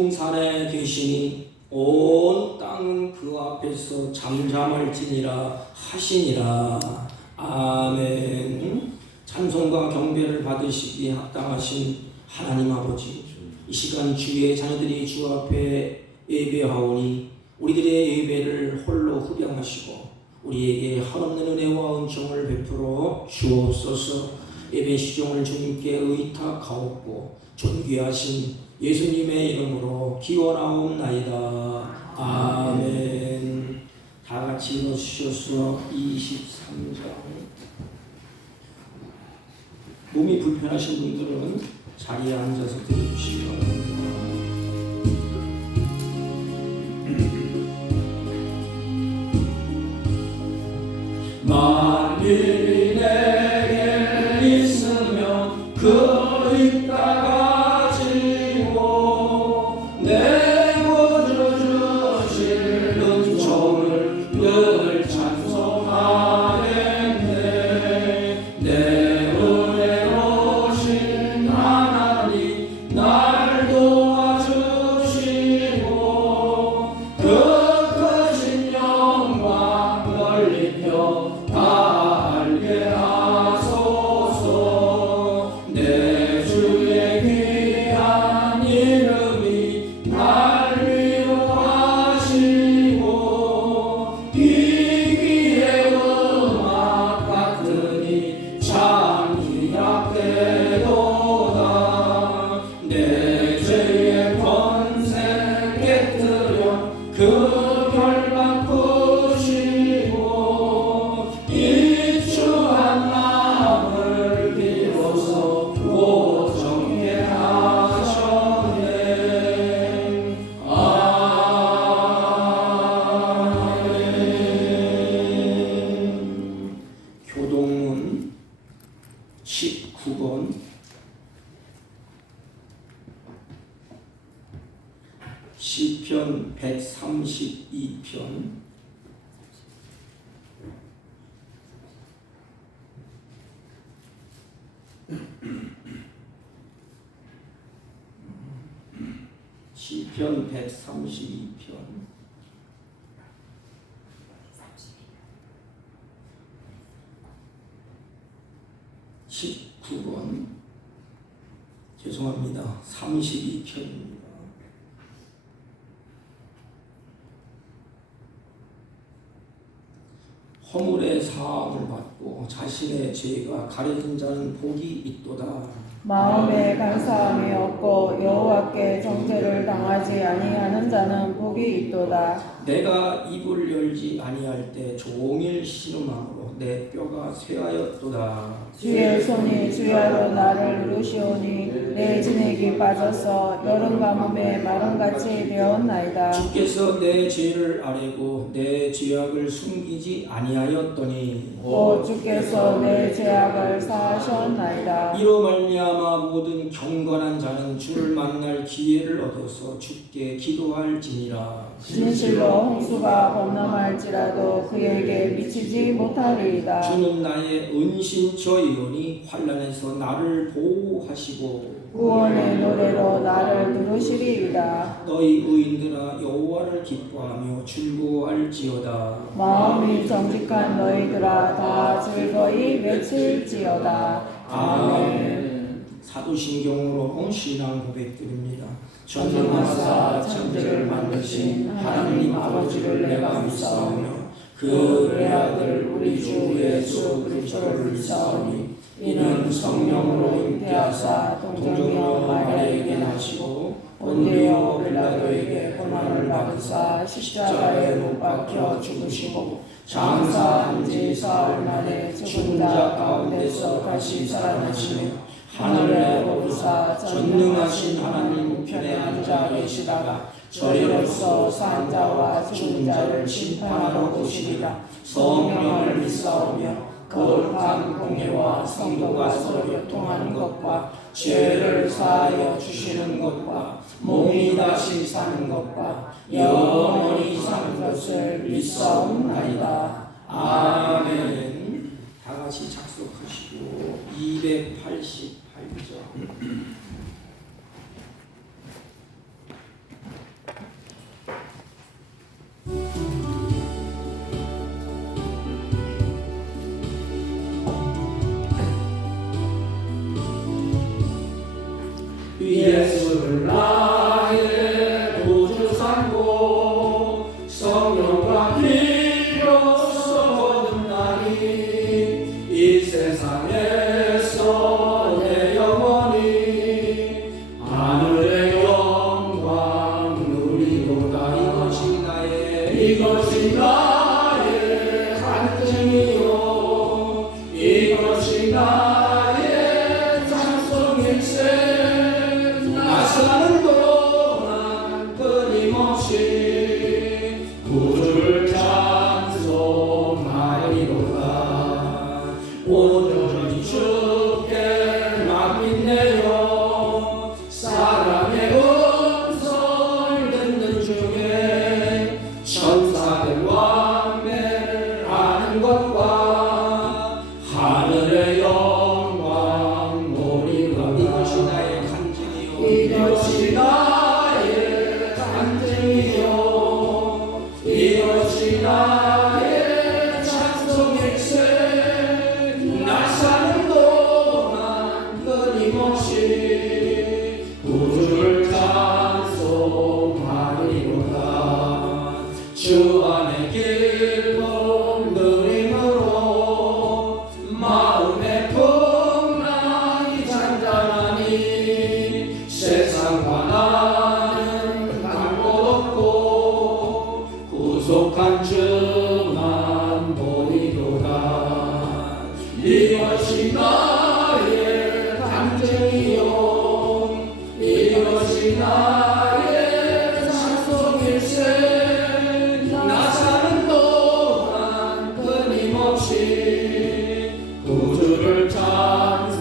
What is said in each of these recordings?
성산에 계시니 온 땅은 그 앞에서 잠잠할지니라 하시니라. 아멘. 찬송과 경배를 받으시기에 합당하신 하나님 아버지, 이 시간 주의 자녀들이 주 앞에 예배하오니 우리들의 예배를 홀로 흡양하시고 우리에게 한없는 은혜와 은총을 베풀어 주옵소서. 예배 시종을 주님께 의탁하옵고 존귀하신 예수님의 이름으로 기원하옵나이다. 아멘. 다 같이 읽어주셔서 23장. 몸이 불편하신 분들은 자리에 앉아서 들어주시기 바랍니다. 만일이 내게 있으면 그 있다 가지고 내 구주 주실 은총을 늘 찬송하겠네. 내 은혜로우신 하나님 날 도와주시고 그 크신 영광 넓히며 알게 하소서. 내 주의 귀한 이름이 날 위로하시고 이 귀의 음악 같으니 참 희약되도다. 내 죄의 권세 깨뜨려 그 결박 푸시고 이추한 마음을 비로소 고정케 하셨네. 아멘. 교동문 19번 시편 132편 시편 132편 19번 죄송합니다. 32편입니다. 허물의 사함을 받고 자신의 죄가 가려진 자는 복이 있도다. 마음에 간사함이 없고 여호와께 정죄를 당하지 아니하는 자는 복이 있도다. 내가 입을 열지 아니할 때 종일 신음함으로 내 뼈가 쇠하였도다. 주의 손이 주야로 나를 누르시오니 내 진액이 빠져서 여름 가뭄에 마름같이 되었나이다. 주께서 내 죄를 아뢰고 내 죄악을 숨기지 아니하였더니 오 주께서 내 죄악을 사하셨나이다. 이로 말미암아 모든 경건한 자는 주를 만날 기회를 얻어서 주께 기도할지니라. 진실로 홍수가 범람할지라도 그에게 미치지 못하리이다. 주는 나의 은신처이오니 환난에서 나를 보호하시고 구원의 노래로 나를 부르시리이다. 너희 의인들아 여호와를 기뻐하며 즐거워할지어다. 마음이 정직한 너희들아 다 즐거이 외칠지어다. 아멘. 사도신경으로 신앙 고백드립니다. 전능하사 천지를 만드신 하나님 아버지를 내가 믿사오며 그 외아들 우리 주 예수 그리스도를 믿사오니 이는 성령으로 잉태하사 동정녀 마리아에게 나시고 본디오 빌라도에게 고난을 받으사 십자가에 못 박혀 죽으시고 장사한 지 사흘 만에 죽은 자 가운데서 다시 살아나시며 하늘에 오르사 전능하신 하나님 우편에 앉아 계시다가 저리로서 산 자와 죽은 자를 심판하러 오시리라. 성령을 믿사오며 거룩한 공예와 성도가 서로 교통하는 것과 죄를 사하여 주시는 것과 몸이 다시 사는 것과 영원히 사는 것을 믿사옵나이다. 아멘. 다 같이 작속하시고 288장 성령과 피로써 거듭나니 이 세상에서 내 영원히 하늘의 영광 누리도다. 이것이 나의 간증이요 이것이 나의 찬송일세. 나 사는 동안 끊임없이 구주를 찬송하리로다. 온전히 주께 맡긴내요. 사랑의 음성을 듣는 중에 천사들 왕래를 하는 것과 하늘의 영광 노리도다. 이것이 나의 간증이요 이것이 나의 간증이요 이것이 나의 찬송일세. 나 사는 동안 끊임없이 구주를 찬송하리로다. 주 안의 기쁨 누림으로 마음의 풍랑이 잔잔하니 세상과 나는 갈 곳 없고 구속한 주만 보이도다. 이것이 나의 간증이요 이것이 나의 찬송일세. 나 사는 동안 끊임없이 구주를 찬송하리로다.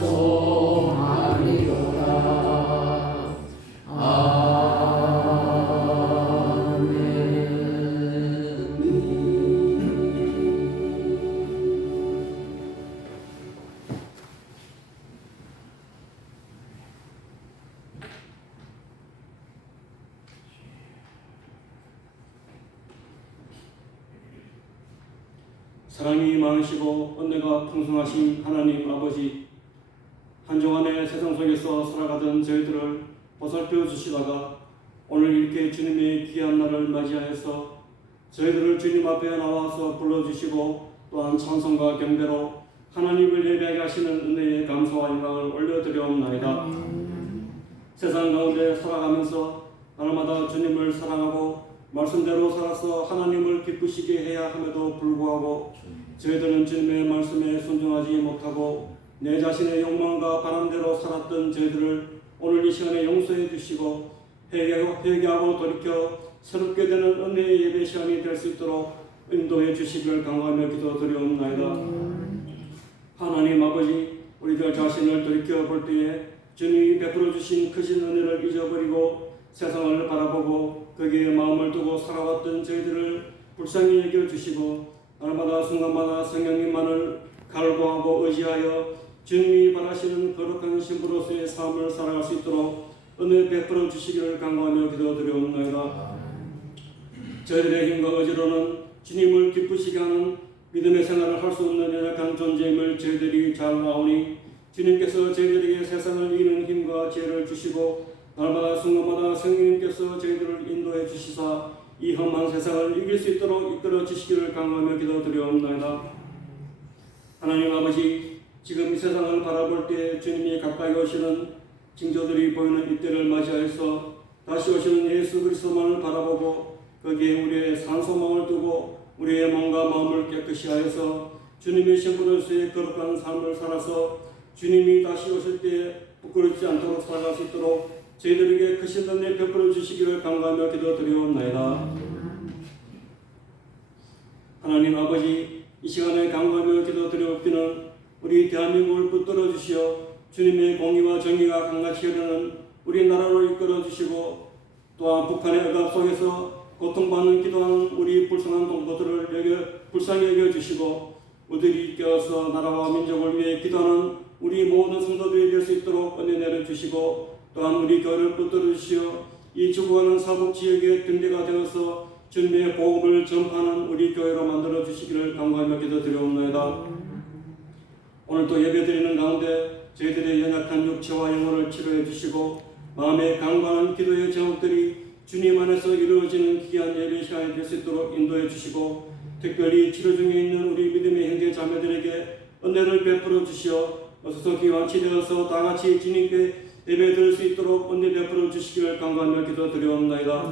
사랑이 많으시고 은혜가 풍성하신 하나님 아버지, 한 주간의 세상 속에서 살아가던 저희들을 보살펴 주시다가 오늘 이렇게 주님의 귀한 날을 맞이하여서 저희들을 주님 앞에 나와서 불러주시고 또한 찬송과 경배로 하나님을 예배하게 하시는 은혜에 감사와 영광을 올려드려옵나이다. 세상 가운데 살아가면서 날마다 주님을 사랑하고 말씀대로 살아서 하나님을 기쁘시게 해야 함에도 불구하고 저희들은 주님의 말씀에 순종하지 못하고 내 자신의 욕망과 바람대로 살았던 저희들을 오늘 이 시간에 용서해 주시고 회개하고 돌이켜 새롭게 되는 은혜의 예배 시간이 될 수 있도록 인도해 주시기를 간구하며 기도드리옵나이다. 하나님 아버지, 우리들 자신을 돌이켜 볼 때에 주님이 베풀어 주신 크신 은혜를 잊어버리고 세상을 바라보고 거기에 마음을 두고 살아왔던 저희들을 불쌍히 여겨주시고 날마다 순간마다 성령님만을 갈구하고 의지하여 주님이 바라시는 거룩한 신부로서의 삶을 살아갈 수 있도록 은혜 베풀어 주시기를 간구하며 기도드리옵나이다. 저희들의 힘과 의지로는 주님을 기쁘시게 하는 믿음의 생활을 할 수 없는 연약한 존재임을 저희들이 잘 아오니 주님께서 저희들에게 세상을 이기는 힘과 지혜를 주시고 날마다 순간마다 성령님께서 저희들을 인도해 주시사 이 험한 세상을 이길 수 있도록 이끌어 주시기를 간구하며 기도드리옵나이다. 하나님 아버지, 지금 이 세상을 바라볼 때 주님이 가까이 오시는 징조들이 보이는 이때를 맞이하여서 다시 오시는 예수 그리스도만을 바라보고 거기에 우리의 산소망을 두고 우리의 몸과 마음을 깨끗이 하여서 주님의 신부로서의 거룩한 삶을 살아서 주님이 다시 오실 때 부끄럽지 않도록 살아갈 수 있도록 저희들에게 크신 은혜 베풀어 주시기를 간구하며 기도드리옵나이다. 하나님 아버지, 이 시간에 간구하며 기도드리옵기는 우리 대한민국을 붙들어 주시어 주님의 공의와 정의가 강같이 흐르는 우리나라로 이끌어 주시고 또한 북한의 억압 속에서 고통받는 기도하는 우리 불쌍한 동포들을 불쌍히 여겨주시고 우리들이 깨어서 나라와 민족을 위해 기도하는 우리 모든 성도들이 될 수 있도록 은혜 내려주시고 또한 우리 교회를 붙들어 주시어 이 죽어가는 사복 지역의 등대가 되어서 주님의 복음을 전파하는 우리 교회로 만들어 주시기를 간구하며 기도드리옵나이다. 오늘도 예배드리는 가운데 저희들의 연약한 육체와 영혼을 치료해 주시고 마음에 강건한 기도의 제목들이 주님 안에서 이루어지는 귀한 예배 시간이 될 수 있도록 인도해 주시고 특별히 치료 중에 있는 우리 믿음의 형제 자매들에게 은혜를 베풀어 주시어 어서서 기완치되어서 다같이 주님께 예배 드릴 수 있도록 은혜 베풀어 주시기를 간구하며 기도드리옵나이다.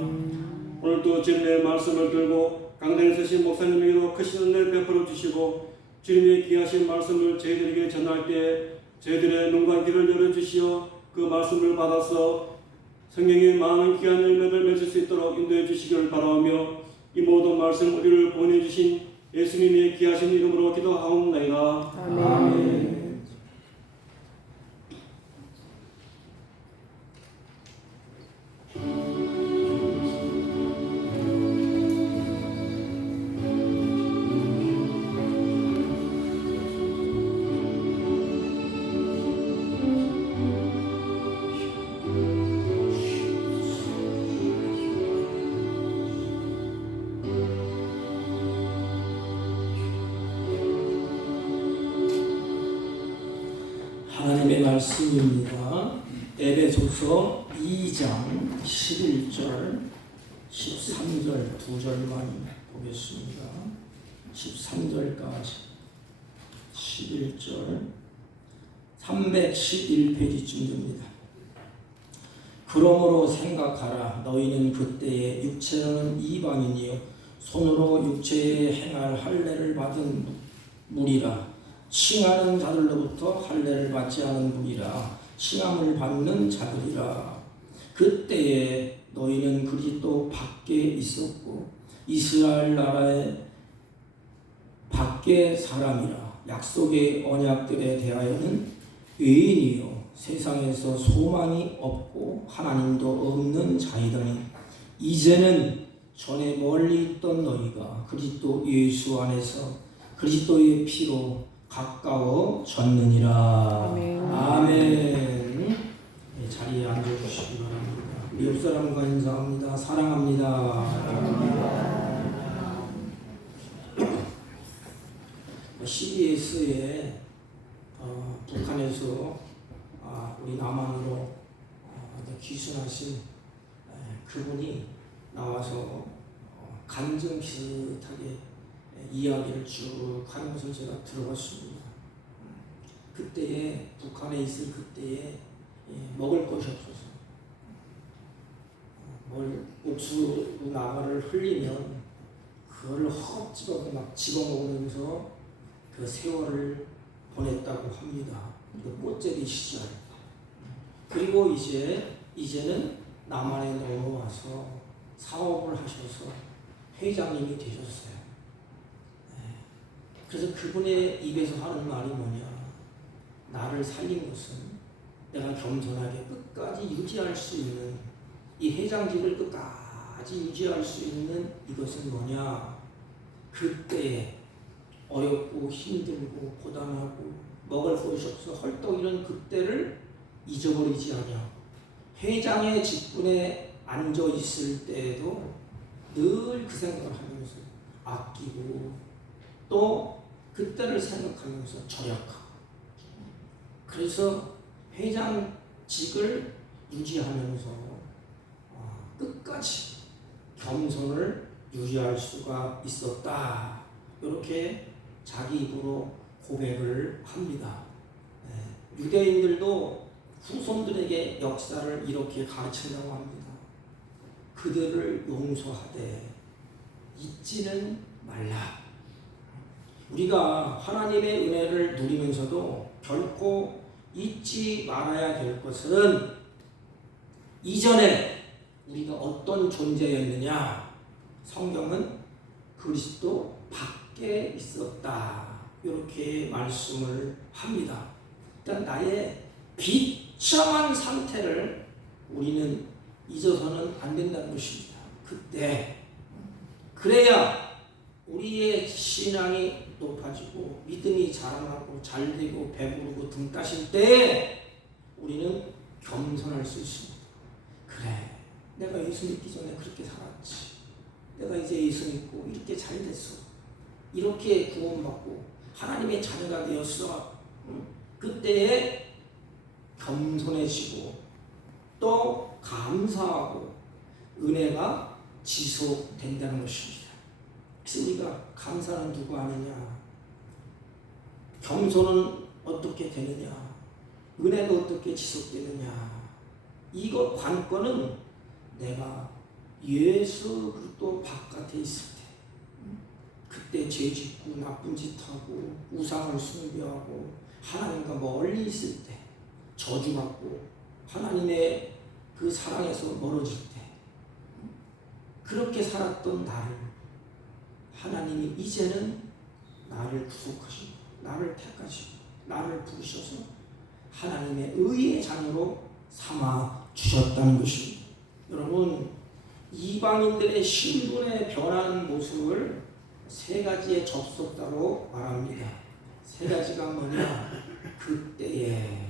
오늘도 주님의 말씀을 들고 강단에 서신 목사님에게도 크신 은혜를 베풀어 주시고 주님의 귀하신 말씀을 저희들에게 전할 때 저희들의 눈과 귀를 열어주시어 그 말씀을 받아서 성경의 많은 귀한 열매를 맺을 수 있도록 인도해 주시기를 바라오며 이 모든 말씀 우리를 보내주신 예수님의 귀하신 이름으로 기도하옵나이다. 아멘. 하나님의 말씀입니다. 에베소서 2장 11절 13절 두 절만 보겠습니다. 13절까지 11절 311페이지쯤 됩니다. 그러므로 생각하라. 너희는 그때에 육체로는 이방인이요 손으로 육체에 행할 할례를 받은 무리라. 칭하는 자들로부터 할례를 받지 않은 무리라. 칭함을 받는 자들이라. 그때에 너희는 그리스도 밖에 있었고 이스라엘 나라의 밖의 사람이라. 약속의 언약들에 대하여는 외인이요 세상에서 소망이 없고 하나님도 없는 자이더니 이제는 전에 멀리 있던 너희가 그리스도 예수 안에서 그리스도의 피로 가까워졌느니라. 아멘. 아멘. 네, 자리에 앉아주시기 바랍니다. 우리 옆 사람과 인사합니다. 사랑합니다. CBS에 북한에서 우리 남한으로 귀순하신 그분이 나와서 간증 비슷하게 이야기를 쭉 하면서 제가 들어봤습니다. 그때에 북한에 있을 그때에 먹을 것이 없어서 옥수 나가를 흘리면 그걸 헛집어서 막 집어먹으면서 그 세월을 보냈다고 합니다. 그 꽃제비 시절. 그리고 이제는 남한에 넘어와서 사업을 하셔서 회장님이 되셨어요. 그래서 그분의 입에서 하는 말이 뭐냐? 나를 살린 것은 내가 겸손하게 끝까지 유지할 수 있는 이 회장직을 끝까지 유지할 수 있는 이것은 뭐냐? 그때에 어렵고 힘들고 고단하고 먹을 것이 없어 헐떡 이런 그때를 잊어버리지 않냐. 회장의 직분에 앉아 있을 때에도 늘 그 생각을 하면서 아끼고 또 그때를 생각하면서 절약하고 그래서 회장직을 유지하면서 끝까지 겸손을 유지할 수가 있었다. 이렇게 자기 입으로 고백을 합니다. 유대인들도 후손들에게 역사를 이렇게 가르친다고 합니다. 그들을 용서하되 잊지는 말라. 우리가 하나님의 은혜를 누리면서도 결코 잊지 말아야 될 것은 이전에 우리가 어떤 존재였느냐. 성경은 그리스도 밖에 있었다. 이렇게 말씀을 합니다. 일단 나의 비참한 상태를 우리는 잊어서는 안 된다는 것입니다. 그때 그래야 우리의 신앙이 높아지고 믿음이 자라나고 잘되고 배부르고 등 따실 때 우리는 겸손할 수 있습니다. 그래, 내가 예수 믿기 전에 그렇게 살았지. 내가 이제 예수 믿고 이렇게 잘 됐어. 이렇게 구원받고 하나님의 자녀가 되었어. 그때에 겸손해지고 또 감사하고 은혜가 지속된다는 것입니다. 그래서 우리가 감사는 누가 하느냐? 겸손은 어떻게 되느냐? 은혜가 어떻게 지속되느냐? 이거 관건은 내가 예수 그리스도 바깥에 있을 때, 그때 죄 짓고 나쁜 짓 하고 우상을 숭배하고 하나님과 멀리 있을 때, 저주받고 하나님의 그 사랑에서 멀어질 때, 그렇게 살았던 나를 하나님이 이제는 나를 구속하시고 나를 택하시고 나를 부르셔서 하나님의 의의 자녀로 삼아 주셨다는 것입니다. 여러분, 이방인들의 신분의 변하는 모습을 세 가지의 접속사로 말합니다. 세 가지가 뭐냐? 그때에,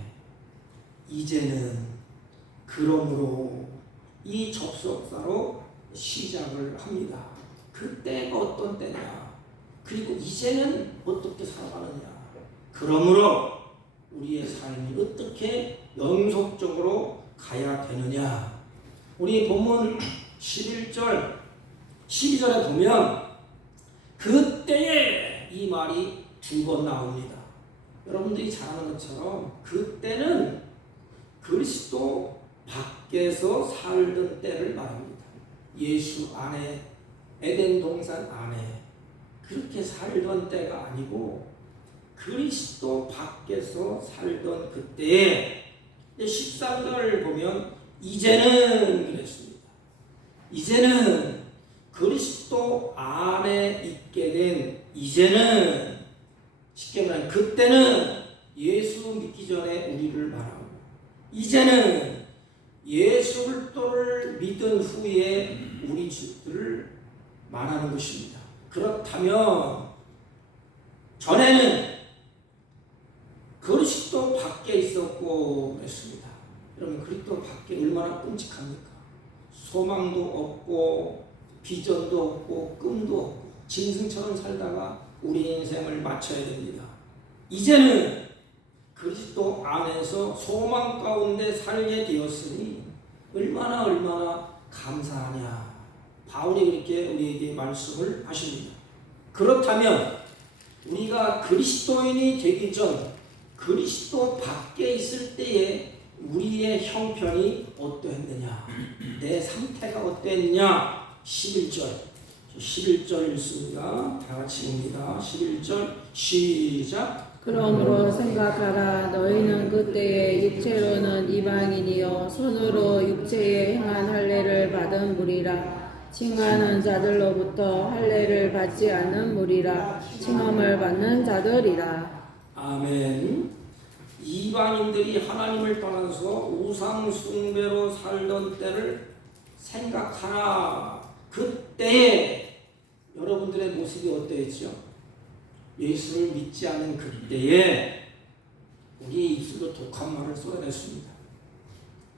이제는, 그러므로, 이 접속사로 시작을 합니다. 그때가 어떤 때냐? 그리고 이제는 어떻게 살아가느냐? 그러므로 우리의 삶이 어떻게 연속적으로 가야 되느냐? 우리 본문 11절, 12절에 보면 그때에 이 말이 두 번 나옵니다. 여러분들이 잘 아는 것처럼 그때는 그리스도 밖에서 살던 때를 말합니다. 예수 안에, 에덴 동산 안에 그렇게 살던 때가 아니고 그리스도 밖에서 살던 그때에, 13절을 보면 이제는 그랬습니다. 이제는 그리스도 안에 있게 된, 이제는 쉽게 말하면 그때는 예수 믿기 전에 우리를 말하고, 이제는 예수 그리스도를 믿은 후에 우리들을 말하는 것입니다. 그렇다면 전에는 그리스도 밖에 있었고 그랬습니다. 여러분, 그리스도 밖에 얼마나 끔찍합니까? 소망도 없고 비전도 없고 꿈도 없고 짐승처럼 살다가 우리 인생을 마쳐야 됩니다. 이제는 그리스도 안에서 소망 가운데 살게 되었으니 얼마나 감사하냐. 바울이 이렇게 우리에게 말씀을 하십니다. 그렇다면 우리가 그리스도인이 되기 전 그리스도 밖에 있을 때에 우리의 형편이 어떠했느냐, 내 상태가 어떠했느냐. 11절 읽습니다. 다 같이 봅니다. 11절 시작. 그러므로 생각하라. 너희는 그때에 육체로는 이방인이요 손으로 육체에 행한 할례를 받은 무리라. 칭하는 자들로부터 할례를 받지 않는 무리라. 칭함을 받는 자들이라. 아멘. 이방인들이 하나님을 떠나서 우상 숭배로 살던 때를 생각하라. 그때에 여러분들의 모습이 어떠했죠? 예수를 믿지 않은 그때에 우리의 입술로 독한 말을 쏟아냈습니다.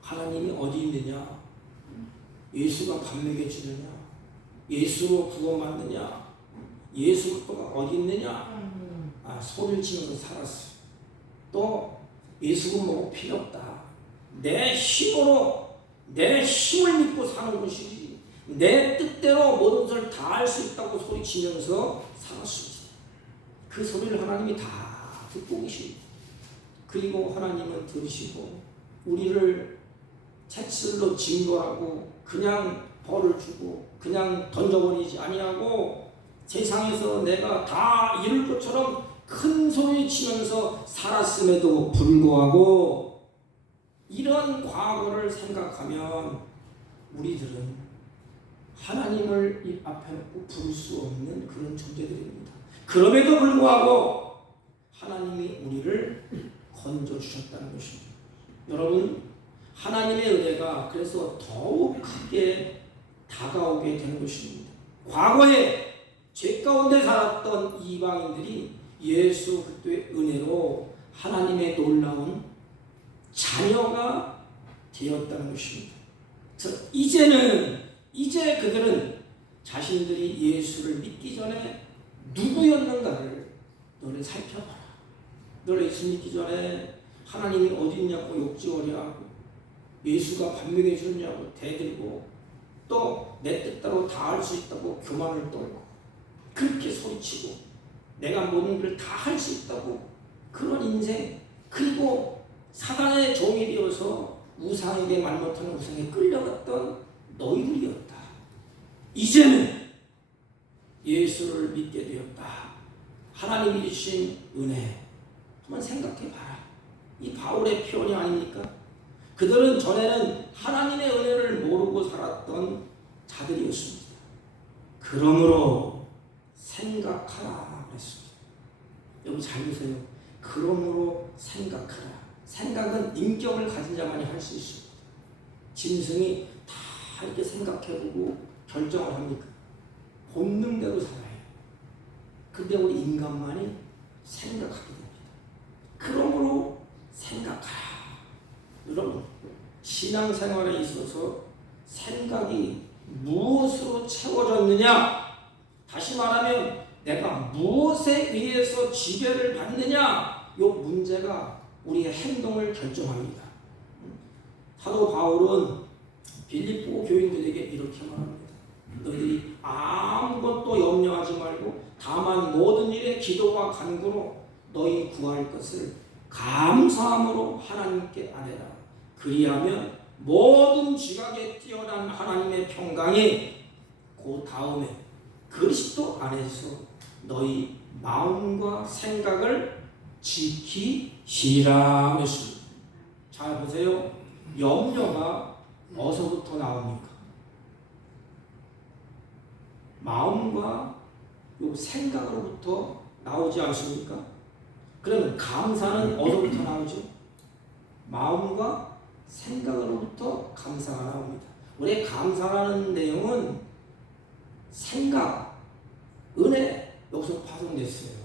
하나님이 어디 있느냐? 예수가 밥 먹여주느냐? 예수로 구원받느냐? 예수가 어디 있느냐? 소리를 치면서 살았어요. 또 예수는 뭐 필요 없다. 내 힘으로, 내 힘을 믿고 사는 것이지 내 뜻대로 모든 것을 다 할 수 있다고 소리치면서 살았습니다. 그 소리를 하나님이 다 듣고 계십니다. 그리고 하나님은 들으시고 우리를 채찍으로 징벌하고 그냥 벌을 주고 그냥 던져버리지 아니하고 세상에서 내가 다 이룰 것처럼 큰 소리 치면서 살았음에도 불구하고 이런 과거를 생각하면 우리들은 하나님을 입 앞에 놓고 부를 수 없는 그런 존재들입니다. 그럼에도 불구하고 하나님이 우리를 건져주셨다는 것입니다. 여러분, 하나님의 은혜가 그래서 더욱 크게 다가오게 되는 것입니다. 과거에 죄 가운데 살았던 이방인들이 예수 그리스도의 은혜로 하나님의 놀라운 자녀가 되었다는 것입니다. 이제 그들은 자신들이 예수를 믿기 전에 누구였는가를 너를 살펴봐라. 너를 예수 믿기 전에 하나님이 어디 있냐고 욕지어리하고 예수가 밥 먹여주느냐고 대들고 또 내 뜻대로 다 할 수 있다고 교만을 떨고 그렇게 소리치고 내가 모든 걸 다 할 수 있다고 그런 인생, 그리고 사단의 종이 되어서 우상에게 말 못하는 우상에 끌려갔던 너희들이었다. 이제는 예수를 믿게 되었다. 하나님이 주신 은혜 한번 생각해봐라. 이 바울의 표현이 아닙니까? 그들은 전에는 하나님의 은혜를 모르고 살았던 자들이었습니다. 그러므로 생각하라 그랬습니다. 여기 잘 보세요. 그러므로 생각하라. 생각은 인격을 가진 자만이 할 수 있습니다. 짐승이 다 이렇게 생각해보고 결정을 합니까? 본능대로 살아요. 근데 우리 인간만이 생각하게 됩니다. 그러므로 생각하라. 여러분, 신앙생활에 있어서 생각이 무엇으로 채워졌느냐? 다시 말하면 내가 무엇에 의해서 지배를 받느냐? 이 문제가 우리의 행동을 결정합니다. 사도 바울은 빌립보 교인들에게 이렇게 말합니다. 너희들이 아무것도 염려하지 말고 다만 모든 일에 기도와 간구로 너희 구할 것을 감사함으로 하나님께 아뢰라. 그리하면 모든 지각에 뛰어난 하나님의 평강이 그 다음에 그리스도 안에서 너희 마음과 생각을 지키시라 했습니다. 잘 보세요. 염려가 어디서부터 나옵니까? 마음과 요 생각으로부터 나오지 않습니까? 그러면 감사는 어디서부터 나오죠? 마음과 생각으로부터 감사가 나옵니다. 우리의 감사라는 내용은 생각, 은혜 여기서 파송됐어요.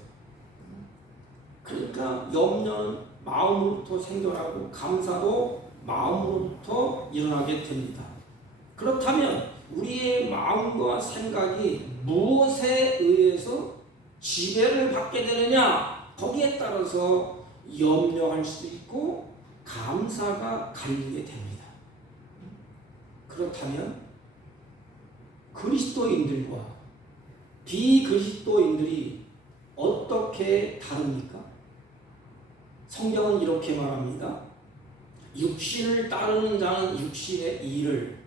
그러니까 염려는 마음으로부터 생겨나고 감사도 마음으로부터 일어나게 됩니다. 그렇다면 우리의 마음과 생각이 무엇에 의해서 지배를 받게 되느냐? 거기에 따라서 염려할 수도 있고 감사가 갈리게 됩니다. 그렇다면 그리스도인들과 비그리스도인들이 어떻게 다릅니까? 성경은 이렇게 말합니다. 육신을 따르는 자는 육신의 일을,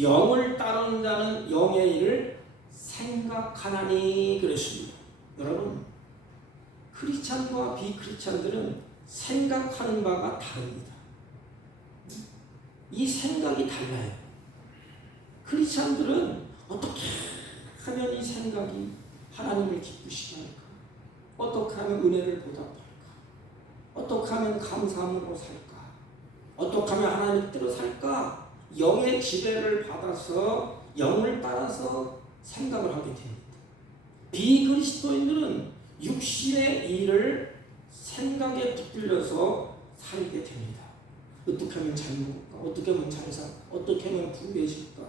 영을 따르는 자는 영의 일을 생각하나니 그랬습니다. 여러분, 크리스찬과 비크리스찬들은 생각하는 바가 다릅니다. 이 생각이 달라요. 크리스찬들은 어떻게 하면 이 생각이 하나님을 기쁘시게 할까? 어떻게 하면 은혜를 보답할까? 어떻게 하면 감사함으로 살까? 어떻게 하면 하나님 뜻대로 살까? 영의 지배를 받아서 영을 따라서 생각을 하게 됩니다. 비그리스도인들은 육신의 일을 생각에 붙들려서 살게 됩니다. 어떻게 하면 잘 먹을까? 어떻게 하면 잘 살까? 어떻게 하면 부유해질까?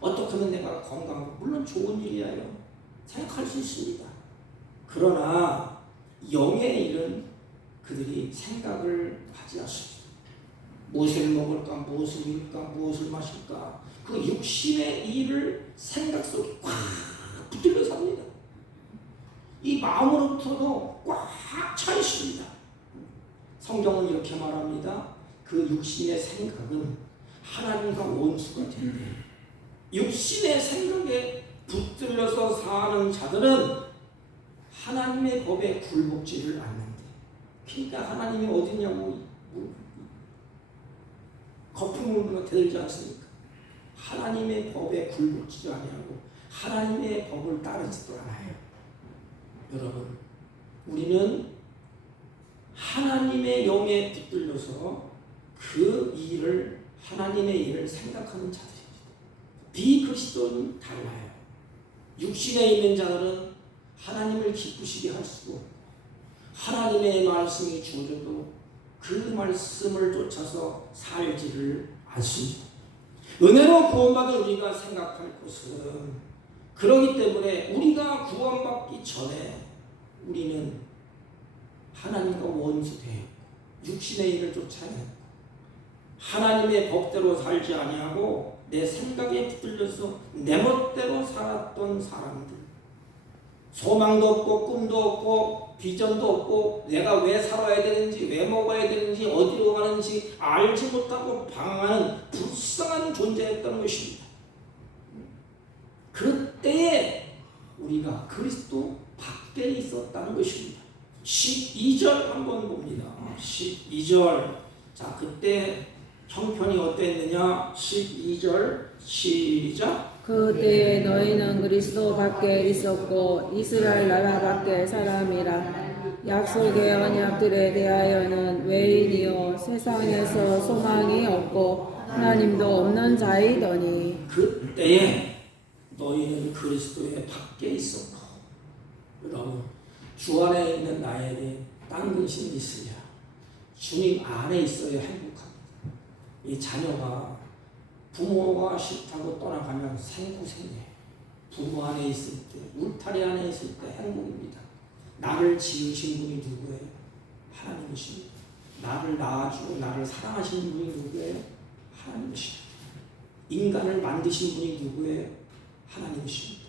어떻게 하면 내가 건강할까? 물론 좋은 일이에요. 생각할 수 있습니다. 그러나 영의 일은 그들이 생각을 하지 않습니다. 무엇을 먹을까? 무엇을 입을까? 무엇을 마실까? 그 육신의 일을 생각 속에 꽉 붙들려 삽니다. 이 마음으로부터도 꽉 차 있습니다. 성경은 이렇게 말합니다. 그 육신의 생각은 하나님과 원수가 된대. 육신의 생각에 붙들려서 사는 자들은 하나님의 법에 굴복지를 않는데. 그러니까 하나님이 어디냐고 거품으로 대들지 않습니까? 하나님의 법에 굴복지도 아니하고 하나님의 법을 따르지도 않아요. 여러분, 우리는 하나님의 영에 붙들려서 그 일을, 하나님의 일을 생각하는 자들입니다. 비그리스도는 달라요. 육신에 있는 자들은 하나님을 기쁘시게 할 수도 없고 하나님의 말씀이 주어져도 그 말씀을 쫓아서 살지를 않습니다. 은혜로 구원받은 우리가 생각할 것은, 그러기 때문에 우리가 구원받기 전에 우리는 하나님과 원수되었고 육신의 일을 쫓아내고 하나님의 법대로 살지 아니하고 내 생각에 붙들려서 내 멋대로 살았던 사람들, 소망도 없고 꿈도 없고 비전도 없고 내가 왜 살아야 되는지 왜 먹어야 되는지 어디로 가는지 알지 못하고 방황하는 불쌍한 존재였다는 것입니다. 그때에 우리가 그리스도 밖에 있었다는 것입니다. 12절 한번 봅니다. 12절. 자, 그때 형편이 어땠느냐? 12절 시작. 그때에 너희는 그리스도 밖에 있었고 이스라엘 나라 밖에 사람이라. 약속의 언약들에 대하여는 외인이요 세상에서 소망이 없고 하나님도 없는 자이더니. 그때에 너희는 그리스도의 밖에 있었고. 여러분, 주 안에 있는 나에게 딴 근심이 있으랴. 주님 안에 있어야 행복합니다. 이 자녀가 부모가 싫다고 떠나가면 생고생이에요. 부모 안에 있을 때, 울타리 안에 있을 때 행복입니다. 나를 지으신 분이 누구예요? 하나님이십니다. 나를 낳아주고 나를 사랑하시는 분이 누구예요? 하나님이십니다. 인간을 만드신 분이 누구예요? 하나님이십니다.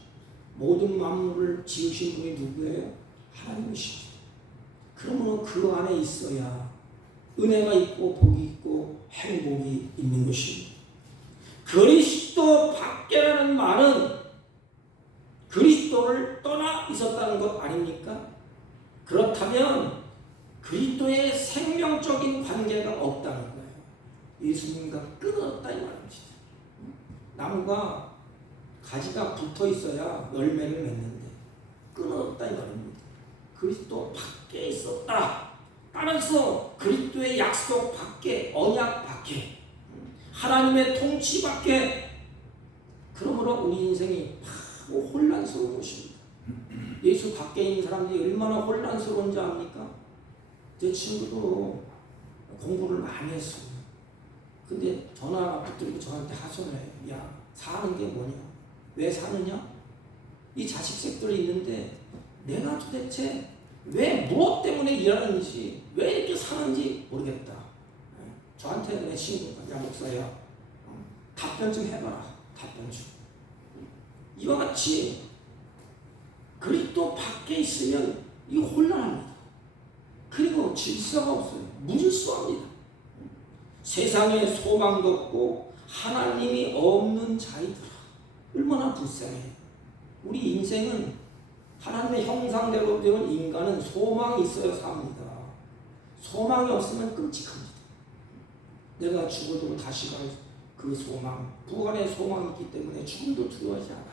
모든 만물을 지으신 분이 누구예요? 하나님이십니다. 그러므로 그 안에 있어야 은혜가 있고 복이 있고 행복이 있는 것입니다. 그리스도 밖에라는 말은 그리스도를 떠나 있었다는 것 아닙니까? 그렇다면 그리스도의 생명적인 관계가 없다는 거예요. 예수님과 끊어졌다 이 말입니다. 나무가 가지가 붙어 있어야 열매를 맺는데 끊어졌다 이 말입니다. 그리스도 밖에 있었다. 따라서 그리스도의 약속 밖에, 언약 밖에, 하나님의 통치 밖에. 그러므로 우리 인생이 바로 혼란스러운 것입니다. 예수 밖에 있는 사람들이 얼마나 혼란스러운지 압니까? 제 친구도 공부를 많이 했어요. 근데 전화 붙들고 저한테 하소연해요. 야, 사는 게 뭐냐? 왜 사느냐? 이 자식색들이 있는데 내가 도대체 왜 무엇 때문에 일하는지 왜 이렇게 사는지 모르겠다. 저한테 내 친구가 야 목사야 답변 좀 해봐라. 답변 좀. 이와 같이 그리스도 밖에 있으면 이 혼란합니다. 그리고 질서가 없어요. 무질서합니다. 세상에 소망도 없고 하나님이 없는 자이더라. 얼마나 불쌍해요. 우리 인생은 하나님의 형상대로 되는 인간은 소망이 있어야 삽니다. 소망이 없으면 끔찍합니다. 내가 죽어도 다시 갈 그 소망, 부활의 소망이 있기 때문에 죽음도 두려워하지 않아요.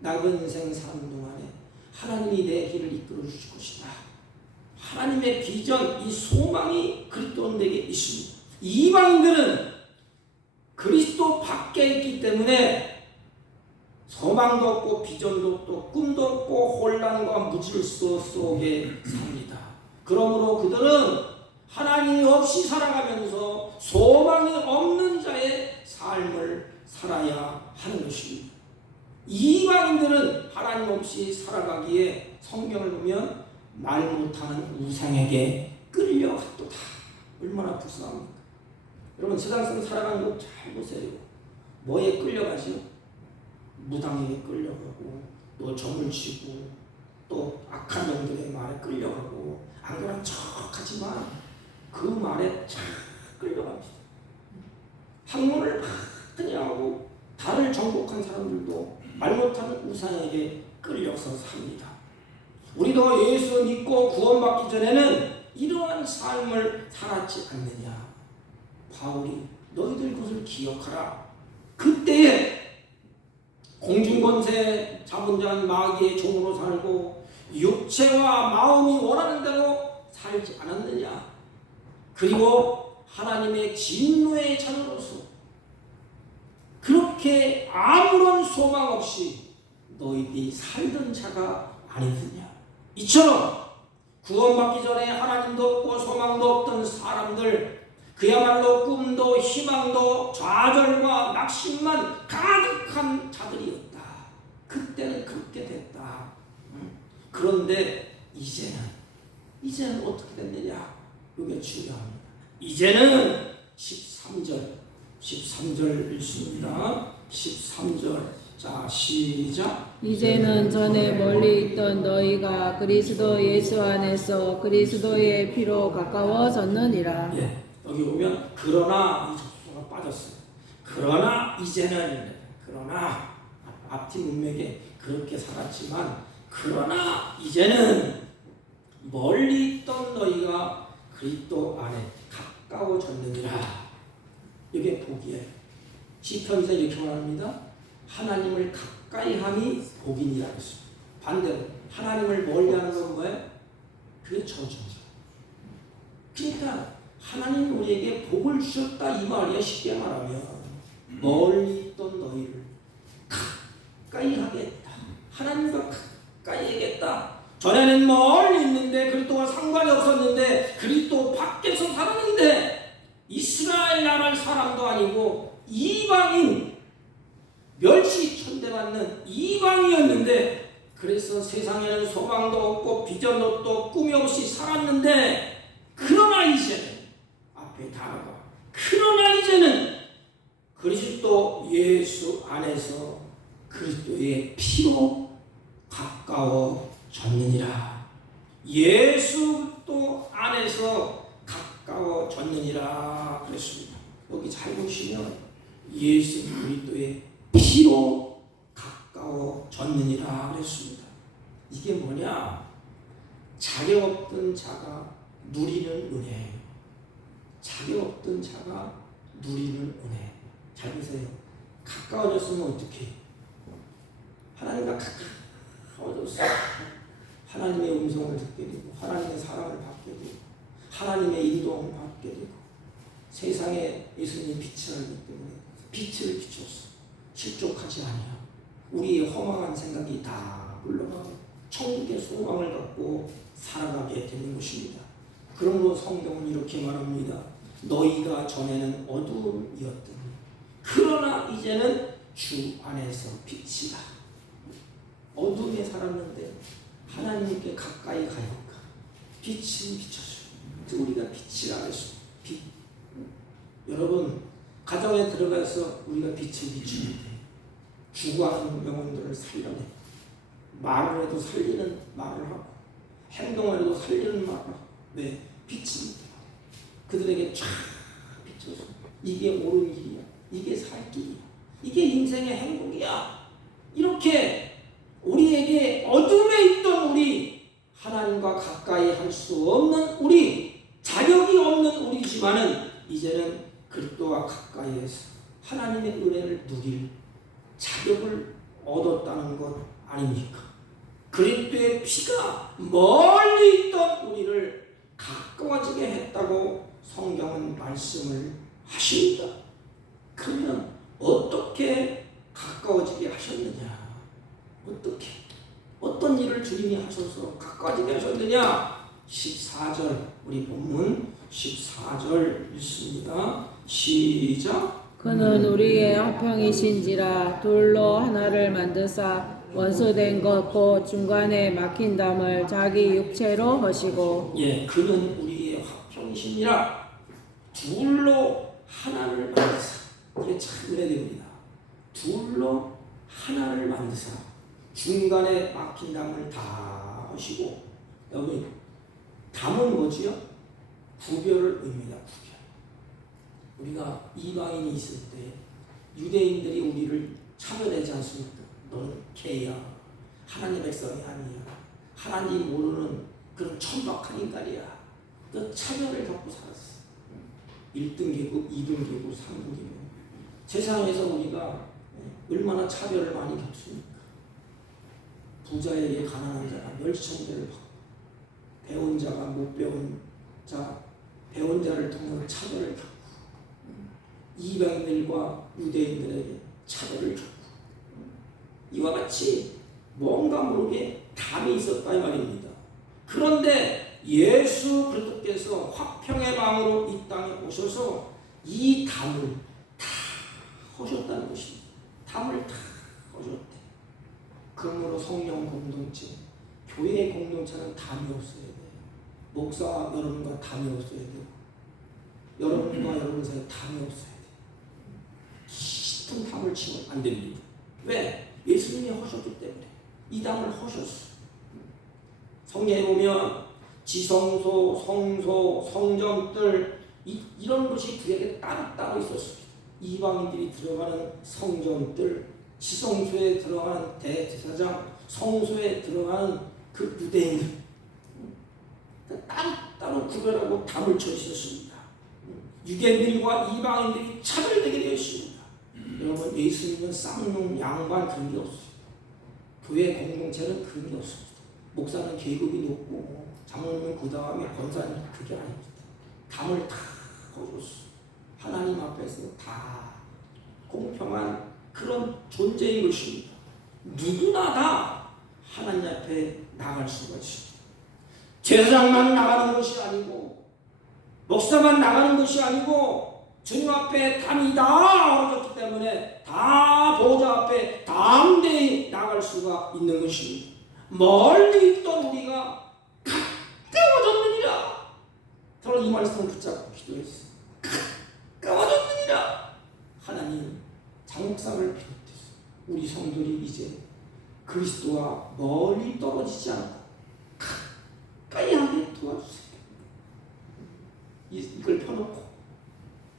낙은 인생 사는 동안에 하나님이 내 길을 이끌어 주실 것이다. 하나님의 비전, 이 소망이 그리스도인에게 있습니다. 이방인들은 그리스도 밖에 있기 때문에 소망도 없고 비전도 없고 꿈도 없고 혼란과 무질서 속에 삽니다. 그러므로 그들은 하나님이 없이 살아가면서 소망이 없는 자의 삶을 살아야 하는 것입니다. 이방인들은 하나님 없이 살아가기에 성경을 보면 말 못하는 우상에게 끌려갔도다. 얼마나 불쌍합니까? 여러분 세상 사람 살아가는 거 잘 보세요. 뭐에 끌려가죠? 무당에게 끌려가고 또 점을 치고 또 악한 영들의 말에 끌려가고 안 그런 척하지만 그 말에 잘 끌려갑니다. 학문을 많이 하고 달을 정복한 사람들도 말 못하는 우상에게 끌려서 삽니다. 우리도 예수 믿고 구원받기 전에는 이러한 삶을 살았지 않느냐. 바울이 너희들 그것을 기억하라. 그때에 공중권세 잡은 자는 마귀의 종으로 살고 육체와 마음이 원하는 대로 살지 않았느냐. 그리고 하나님의 진노의 자녀로서 그렇게 아무런 소망 없이 너희들이 살던 자가 아니느냐. 이처럼 구원받기 전에 하나님도 없고 소망도 없던 사람들, 그야말로 꿈도 희망도 좌절과 낙심만 가득한 자들이었다. 그때는 그렇게 됐다. 그런데 이제는 어떻게 됐느냐? 이게 중요합니다. 이제는 13절 13절 읽습니다. 13절. 자, 시작. 이제는 전에 멀리 있던 너희가 그리스도 예수 안에서 그리스도의 피로 가까워졌느니라. 예, 여기 보면 그러나 이 접수가 빠졌어요. 그러나 이제는, 그러나 앞뒤 문맥에 그렇게 살았지만 그러나 이제는 멀리 있던 너희가 그리스도 안에 가까워졌느니라. 이게 복이에요. 시편에서 이렇게 말합니다. 하나님을 가까이 함이 복이니라 했습니다. 반대로 하나님을 멀리하는 건 뭐예요? 그게 저주죠. 그러니까 하나님 우리에게 복을 주셨다 이 말이야. 쉽게 말하면 멀리 있던 너희를 가까이 하겠다. 하나님과 가까이 하겠다. 전에는 멀리 있는데 그리스도와 상관이 없었는데 그리스도 밖에서 살았는데 이스라엘 나라 사람도 아니고 이방인 멸시 천대받는 이방이었는데 그래서 세상에는 소망도 없고 비전도 없고 꿈이 없이 살았는데 그러나 이제는 앞에 단어가 그러나 이제는 그리스도 예수 안에서 그리스도의 피로 가까워졌느니라. 예수 또 안에서 가까워졌느니라 그랬습니다. 여기 잘 보시면 예수 그리스도의 피로 가까워졌느니라 그랬습니다. 이게 뭐냐? 자격 없던 자가 누리는 은혜예요. 자격 없던 자가 누리는 은혜. 잘 보세요. 가까워졌으면 어떻게? 하나님과 가까워졌어. 하나님의 음성을 듣게 되고 하나님의 사랑을 받게 되고 하나님의 인도를 받게 되고 세상에 예수님이 빛을 알기 때문에 빛을 비췄어. 실족하지 아니야. 우리의 허망한 생각이 다 물러가고 천국의 소망을 갖고 살아가게 되는 것입니다. 그러므로 성경은 이렇게 말합니다. 너희가 전에는 어두움이었더니 그러나 이제는 주 안에서 빛이다. 어둠에 살았는데 하나님께 가까이 가니까 빛이 비춰져. 우리가 빛이라 했어. 빛. 여러분 가정에 들어가서 우리가 빛을 비추면 돼. 죽어가는 영혼들을 살려내. 말을 해도 살리는 말을 하고 행동을 해도 살리는 말을 하고 네, 빛이 그들에게 쫙 비춰서 이게 옳은 길이야. 이게 살 길이야. 이게 인생의 행복이야. 이렇게 우리에게 어둠에 있던 우리 하나님과 가까이 할 수 없는 우리 자격이 없는 우리지만은 이제는 그리스도와 가까이해서 하나님의 은혜를 누릴 자격을 얻었다는 것 아닙니까? 그리스도의 피가 멀리 있던 우리를 가까워지게 했다고 성경은 말씀을 하십니다. 그러면 어떻게 가까워지게 하셨느냐? 어떻게? 어떤 일을 주님이 하셔서 가까워지게 하셨느냐? 14절 우리 본문 14절 읽습니다. 시작. 그는 우리의 화평이신지라 돌로 하나를 만드사 원수된 것 곧 중간에 막힌 담을 자기 육체로 하시고 예, 그는 우리의 화평이시니라. 둘로 하나를 만드사. 이게 참 은혜됩니다. 둘로 하나를 만드사 중간에 막힌 담을 다 하시고 여기 담은 뭐지요? 구별을 의미다. 구별. 우리가 이방인이 있을 때 유대인들이 우리를 차별하지 않습니까? 너는 개야. 하나님 백성이 아니야. 하나님 모르는 그런 천박한 인간이야. 그 차별을 겪고 살았어. 1등 계급, 2등 계급, 3등 계급. 세상에서 우리가 얼마나 차별을 많이 겪습니까? 부자에게 가난한 자가 멸시천대를 받고 배운 자가 못 배운 자, 배운 자를 통한 차별을 겪고 이방인들과 유대인들에게 차별을 겪고 이와 같이 뭔가 모르게 담이 있었다 이 말입니다. 그런데 예수 그리스도께서 화평의 마음으로 이 땅에 오셔서 이 담을 다 하셨다는 것입니다. 담을 다 하셨대. 그러므로 성령 공동체, 교회의 공동체는 담이 없어야 돼요. 목사 여러분과 담이 없어야 돼요. 여러분과 여러분 사이에 담이 없어야 돼요. 싶은 담을 치면 안 됩니다. 왜? 예수님이 하셨기 때문에 이 담을 하셨어. 성경에 보면 지성소, 성소, 성전들 이런 것이 그에게 따로따로 있었습니다. 이방인들이 들어가는 성전들, 지성소에 들어가는 대제사장, 성소에 들어가는 그 유대인들 따로 구별하고 담을 쳐 있었습니다. 유대인들과 이방인들이 차별되게 되어 있습니다. 여러분, 예수님은 쌍놈, 양반 그런 게 없어요. 교회 공동체는 그런 게 없습니다. 목사는 계급이 높고 장로님은 그 다음에 권사님, 그게 아닙니다. 담을 다 거줬어. 하나님 앞에서 다 공평한 그런 존재인 것입니다. 누구나 다 하나님 앞에 나갈 수가 있습니다. 제사장만 나가는 것이 아니고 목사만 나가는 것이 아니고 주님 앞에 담이 다 얻었기 때문에 다 보좌 앞에 담대히 나갈 수가 있는 것입니다. 멀리 있던 우리가 가까워졌느니라. 저는 이 말씀을 붙잡고 기도했어요. 가까워졌느니라. 하나님, 장목사를 비롯해서 우리 성도들이 이제 그리스도와 멀리 떨어지지 않고 가까이 하게 도와주세요. 이걸 펴놓고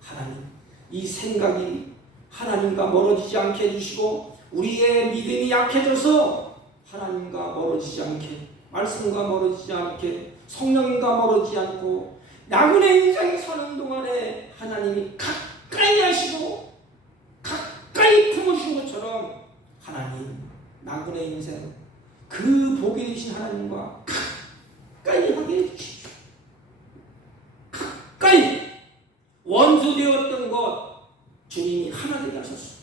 하나님, 이 생각이 하나님과 멀어지지 않게 해주시고 우리의 믿음이 약해져서 하나님과 멀어지지 않게, 말씀과 멀어지지 않게, 성령과 멀어지지 않고 나그네 인생 사는 동안에 하나님이 가까이 하시고 가까이 품으신 것처럼 하나님, 나그네 인생 그 복이 되신 하나님과 가까이 하게 해주십시오. 가까이 원수되었던 것 주님이 하나 되게 하셨습니다.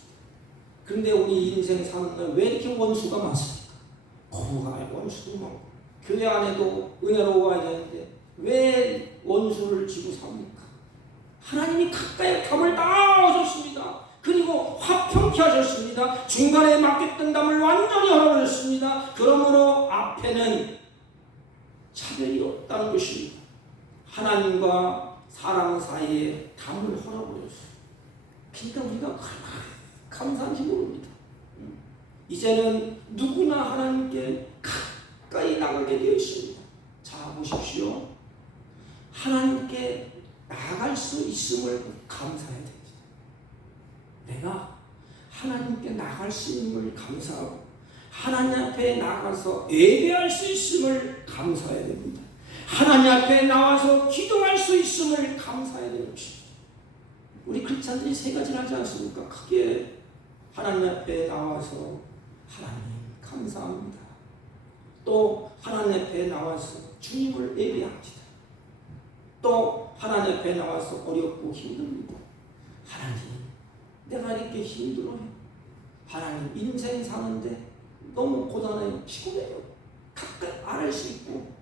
그런데 우리 인생 사는 날 왜 이렇게 원수가 많습니까? 거부가 원수도 많고 교회 안에도 은혜로워야 되는데 왜 원수를 지고 삽니까? 하나님이 가까이 담을 다 하셨습니다. 그리고 화평케 하셨습니다. 중간에 막혔던 담을 완전히 열어버렸습니다. 그러므로 앞에는 차별이 없다는 것입니다. 하나님과 사람 사이에 담을 헐어버렸어요. 그러니까 우리가 감사한지 모릅니다. 이제는 누구나 하나님께 가까이 나가게 되어 있습니다. 자, 보십시오. 하나님께 나갈 수 있음을 감사해야 됩니다. 내가 하나님께 나갈 수 있음을 감사하고 하나님 앞에 나가서 예배할 수 있음을 감사해야 됩니다. 하나님 앞에 나와서 기도할 수 있음을 감사해야 되는 것입니다. 우리 크리스찬들이 세 가지를 하지 않습니까? 크게 하나님 앞에 나와서 하나님 감사합니다. 또 하나님 앞에 나와서 주님을 예배합니다. 또 하나님 앞에 나와서 어렵고 힘듭니다. 하나님, 내가 이렇게 힘들어요. 하나님, 인생 사는데 너무 고단해요. 피곤해요. 가까이 말할 수 있고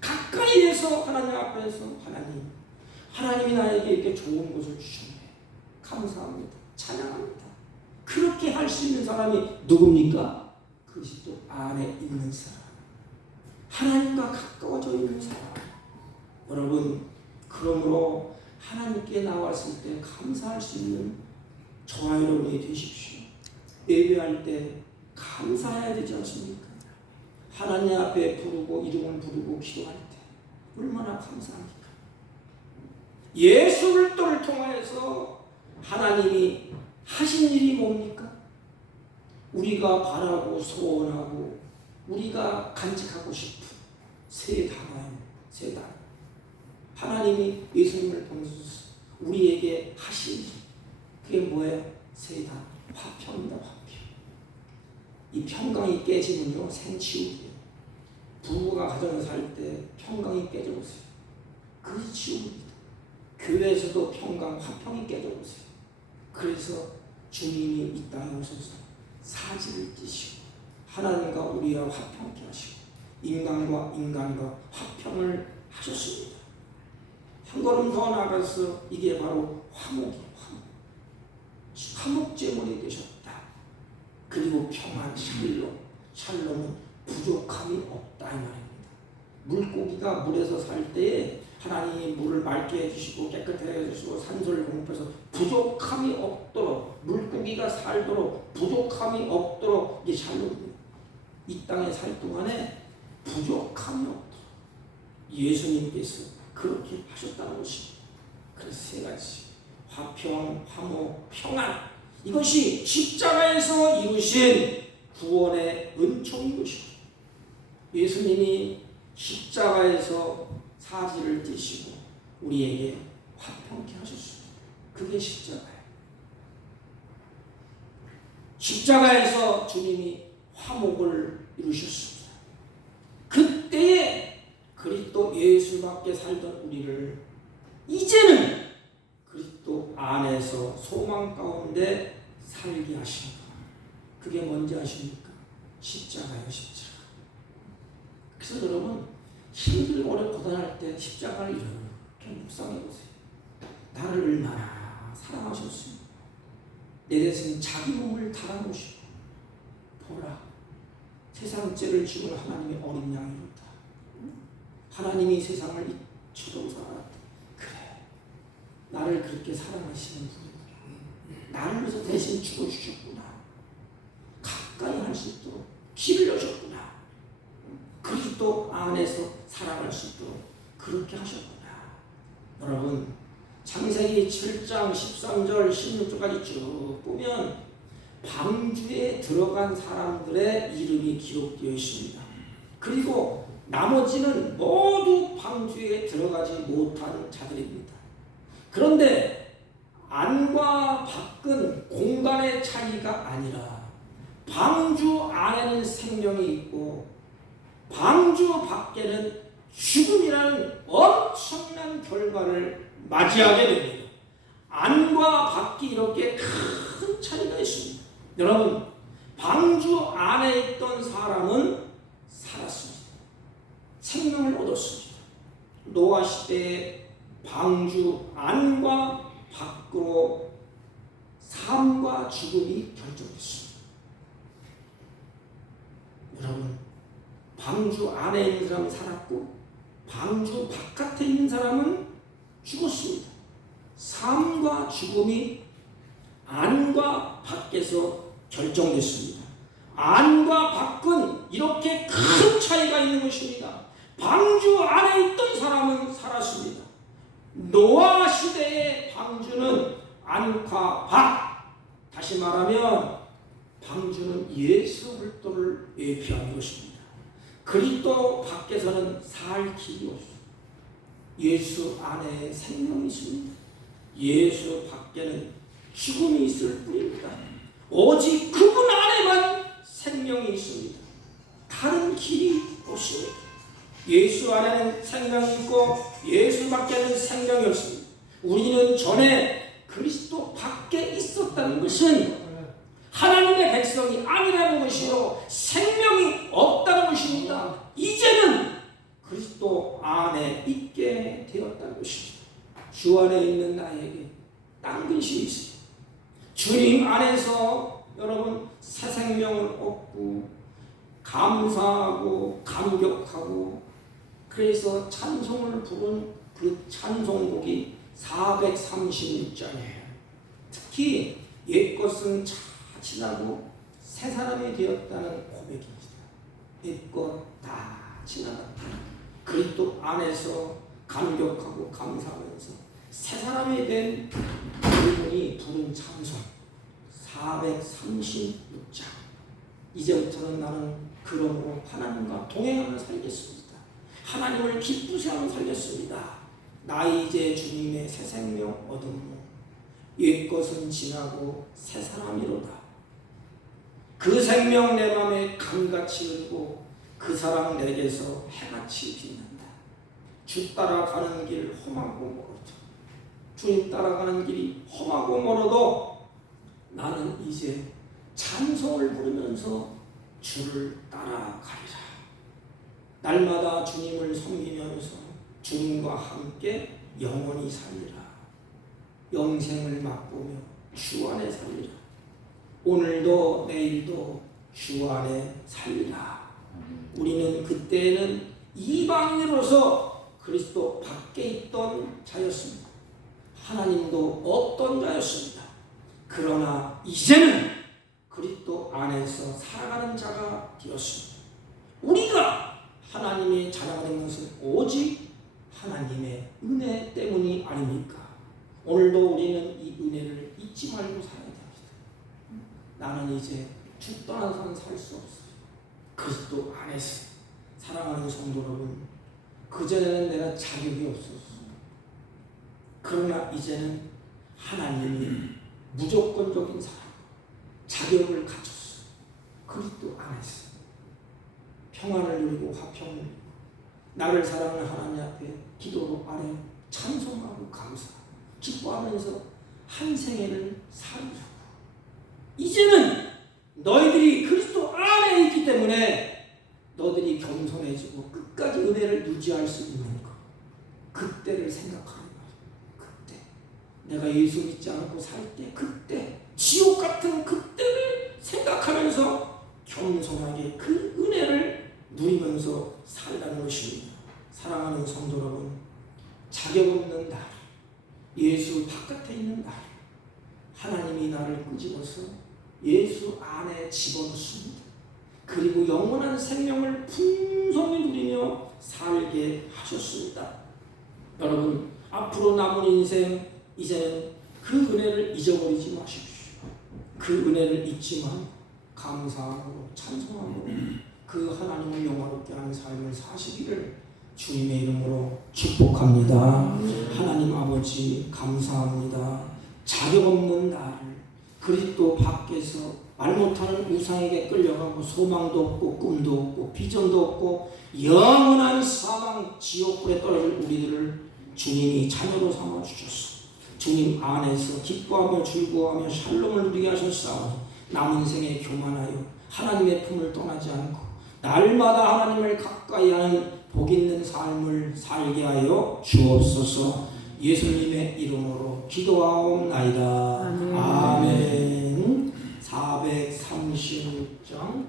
가까이 해서 하나님 앞에서 하나님이 나에게 이렇게 좋은 것을 주셨네. 감사합니다. 찬양합니다. 그렇게 할 수 있는 사람이 누굽니까? 그리스도 안에 있는 사람. 하나님과 가까워져 있는 사람. 여러분, 그러므로 하나님께 나왔을 때 감사할 수 있는 저와 여러분이 되십시오. 예배할 때 감사해야 되지 않습니까? 하나님 앞에 부르고 이름을 부르고 기도할 때 얼마나 감사합니까? 예수 그리스도를 통하여서 하나님이 하신 일이 뭡니까? 우리가 바라고 소원하고 우리가 간직하고 싶은 세 단어입니다. 세 단어. 하나님이 예수님을 보내셔서 우리에게 하신 일. 그게 뭐예요? 세 단어. 화평입니다. 화평. 이 평강이 깨지면요, 생치우예요. 부부가 가정을 살 때 평강이 깨져보세요. 그것이 치유입니다. 교회에서도 평강, 화평이 깨져보세요. 그래서 주님이 이 땅에 오셔서 사지를 찢으시고 하나님과 우리와 화평케 하시고 인간과 화평을 하셨습니다. 한 걸음 더 나가서 이게 바로 화목이에요. 화목제물이 되셨다. 그리고 평안, 샬롬은 부족함이 없다 이 말입니다. 물고기가 물에서 살 때에 하나님이 물을 맑게 해주시고 깨끗하게 해주시고 산소를 공급해서 부족함이 없도록, 물고기가 살도록 부족함이 없도록 이게 잘못돼요. 이 땅에 살 동안에 부족함이 없도록 예수님께서 그렇게 하셨다는 것입니다. 그래서 세 가지, 화평, 화목, 평안, 이것이 십자가에서 이루신 구원의 은총인 것입니다. 예수님이 십자가에서 사지를 띠시고 우리에게 화평케 하셨습니다. 그게 십자가예요. 십자가에서 주님이 화목을 이루셨습니다. 그때에 그리스도 예수밖에 살던 우리를 이제는 그리스도 안에서 소망 가운데 살게 하십니다. 그게 뭔지 아십니까? 십자가예요, 십자가. 그래서 여러분, 힘들고 어렵고 고단할 때 십자가를 이렇게 묵상해 보세요. 나를 얼마나 사랑하셨습니까? 내 대신 자기 몸을 달아놓으시고, 보라, 세상 죄를 지은 하나님의 어린 양이로다. 하나님이 세상을 이처럼 사랑하다. 그래, 나를 그렇게 사랑하시는 분이 나를 위해서 대신 죽어주셨구나. 가까이 할 수 있도록 길을 여셨구나. 그리스도 안에서 살아갈 수 있도록 그렇게 하셨구나. 여러분, 창세기 7장 13절 16절까지 쭉 보면 방주에 들어간 사람들의 이름이 기록되어 있습니다. 그리고 나머지는 모두 방주에 들어가지 못한 자들입니다. 그런데 안과 밖은 공간의 차이가 아니라 방주 안에는 생명이 있고 방주 밖에는 죽음이라는 엄청난 결과를 맞이하게 됩니다. 안과 밖이 이렇게 큰 차이가 있습니다. 여러분, 방주 안에 있던 사람은 살았습니다. 생명을 얻었습니다. 노아 시대에 방주 안과 밖으로 삶과 죽음이 결정됐습니다. 여러분, 방주 안에 있는 사람은 살았고 방주 바깥에 있는 사람은 죽었습니다. 삶과 죽음이 안과 밖에서 결정됐습니다. 안과 밖은 이렇게 큰 차이가 있는 것입니다. 방주 안에 있던 사람은 살았습니다. 노아 시대의 방주는 안과 밖, 다시 말하면 방주는 예수 그리스도를 예표하는 것입니다. 그리스도 밖에서는 살 길이 없습니다. 예수 안에 생명이 있습니다. 예수 밖에는 죽음이 있을 뿐입니다. 오직 그분 안에만 생명이 있습니다. 다른 길이 없습니다. 예수 안에는 생명이 있고 예수 밖에는 생명이 없습니다. 우리는 전에 그리스도 밖에 있었다는 것은 하나님의 백성이 아니라는 것이요 생명이 없다는 것입니다. 이제는 그리스도 안에 있게 되었다는 것입니다. 주 안에 있는 나에게 딴 근심이 있습니다. 주님 안에서 여러분 새 생명을 얻고 감사하고 감격하고 그래서 찬송을 부른 그 찬송곡이 436장이에요. 특히 옛것은 다 지나고 새 사람이 되었다는 고백입니다. 옛것 다 지나갔다. 그리스도 안에서 감격하고 감사하면서 새 사람이 된 그분이 부른 찬송 436장. 이제부터는 나는 그러므로 하나님과 동행하며 살겠습니다. 하나님을 기쁘게 하며 살겠습니다. 나 이제 주님의 새 생명 얻음으로 옛것은 지나고 새 사람이로다. 그 생명 내 맘에 강같이 흐르고 그 사랑 내게서 해같이 빛난다. 주 따라가는 길 험하고 멀어도 주님 따라가는 길이 험하고 멀어도 나는 이제 찬송을 부르면서 주를 따라가리라. 날마다 주님을 섬기면서 주님과 함께 영원히 살리라. 영생을 맛보며 주 안에 살리라. 오늘도 내일도 주 안에 살리라. 우리는 그때는 이방인으로서 그리스도 밖에 있던 자였습니다. 하나님도 없던 자였습니다. 그러나 이제는 그리스도 안에서 살아가는 자가 되었습니다. 우리가 하나님의 자녀가 된 것은 오직 하나님의 은혜 때문이 아닙니까? 오늘도 우리는 이 은혜를 잊지 말고 살아야 됩니다. 나는 이제 주 떠나서는 살 수 없어요. 그리스도 안에서 사랑하는 성도 여러분, 그전에는 내가 자격이 없었어요. 그러나 이제는 하나님이 무조건적인 사랑, 자격을 갖췄어요. 그리스도 안에서 평안을 누리고 화평을 누리고 나를 사랑하는 하나님 앞에 기도로 아뢰 찬송하고 감사 기뻐하면서 한 생애를 살려고. 이제는 너희들이 그리스도 안에 있기 때문에 너희들이 겸손해지고 끝까지 은혜를 유지할 수 있는 것, 그때를 생각하는 거예요. 그때 내가 예수 믿지 않고 살 때, 그때 지옥 같은 그때를 생각하면서 겸손하게 그 은혜를 누리면서 살라는 것입니다. 사랑하는 성도 여러분, 자격 없는 날, 예수 바깥에 있는 날, 하나님이 나를 끄집어서 예수 안에 집어넣습니다. 그리고 영원한 생명을 풍성히 누리며 살게 하셨습니다. 여러분, 앞으로 남은 인생 이제는 그 은혜를 잊어버리지 마십시오. 그 은혜를 잊지만 감사하고 찬송하고 그 하나님을 영화롭게 하는 삶을 사시기를 주님의 이름으로 축복합니다. 하나님 아버지 감사합니다. 자격 없는 나를 그리스도 밖에서 말 못하는 우상에게 끌려가고 소망도 없고 꿈도 없고 비전도 없고 영원한 사망 지옥불에 떨어질 우리들을 주님이 자녀로 삼아 주셨소. 주님 안에서 기뻐하며 즐거워하며 샬롬을 누리게 하셨사오니 남은 생에 교만하여 하나님의 품을 떠나지 않고 날마다 하나님을 가까이 하는 복 있는 삶을 살게 하여 주옵소서. 예수님의 이름으로 기도하옵나이다. 아멘. 아멘. 436장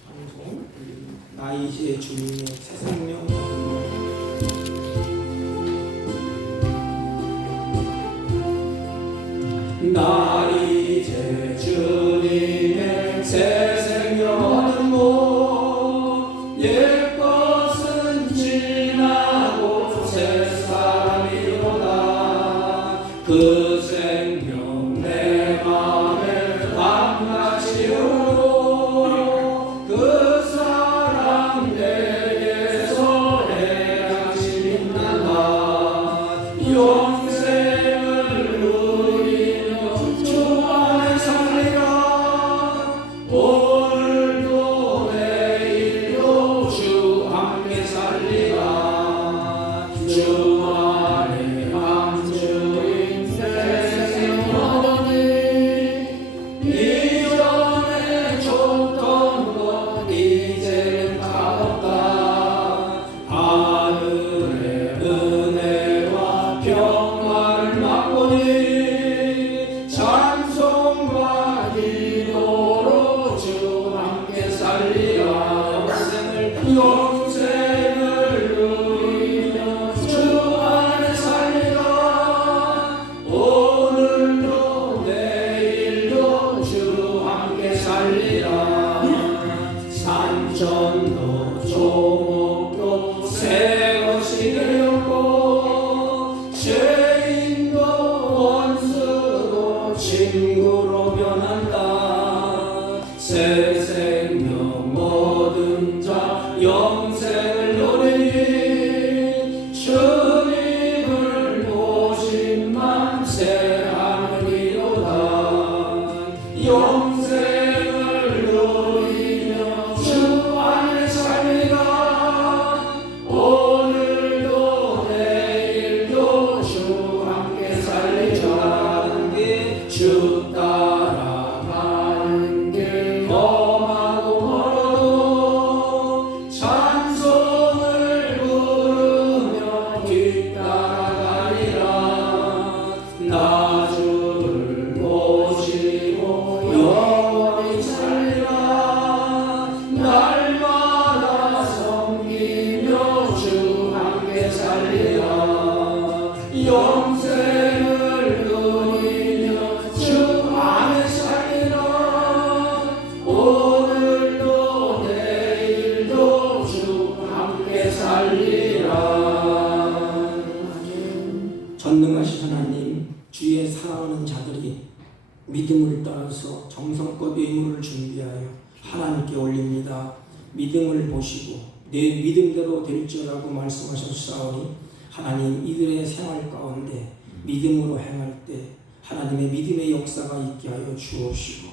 찬송 나 이제 주님의 새 생명. 나 이제 주님의 새 생명 얻고 옛 것은 지나고 새 사람이로다. 그 생명 내 맘에 밤같이 흐르고 그 사랑 내게서 해양심이 난다. 영생을 누리며 주 안에 살리라. 오늘도 내일도 주 함께 살리라. 주 안에 안주인 새 생명 얻으니 이전에 줬던 것 이제는 값없다. 하늘의 은혜와 평화를 맛보니 찬송과 기도로 주 함께 살리라. 영생을 누리며 주 안에 살리라. 오늘도 내일도 주 함께 살리라. 산천도 조목도 새 것이 되었고 죄인도 원수도 친구로 변한다. 새 생명 얻은 자 영생을 누리니 주님을 보신만 새 하늘이로다. 영생을 누리며 주 안에 살리라. 믿음을 따라서 정성껏 예물을 준비하여 하나님께 올립니다. 믿음을 보시고 내 믿음대로 될지라고 말씀하셨사오니 하나님 이들의 생활 가운데 믿음으로 행할 때 하나님의 믿음의 역사가 있게 하여 주옵시고